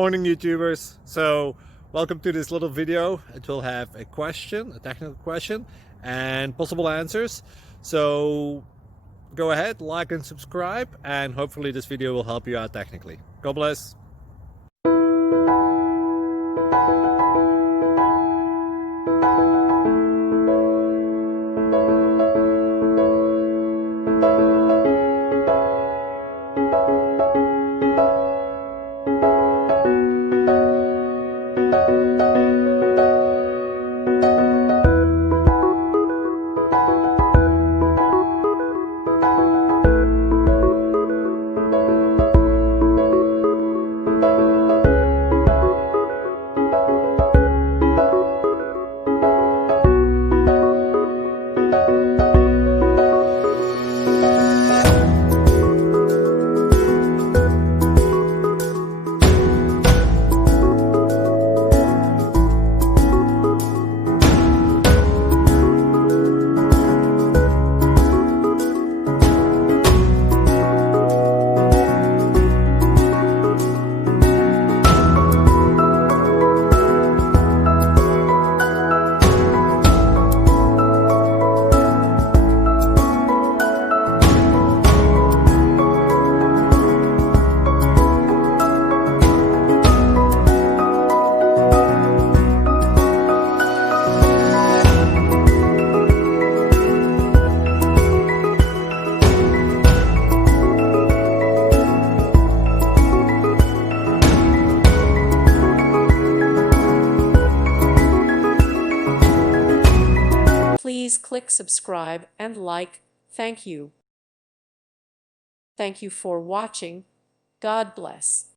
Morning YouTubers. So welcome to this little video. It will have a question, a technical question, and possible answers. So go ahead, like and subscribe, and hopefully this video will help you out technically. God bless. Please click subscribe and like. Thank you. Thank you for watching. God bless.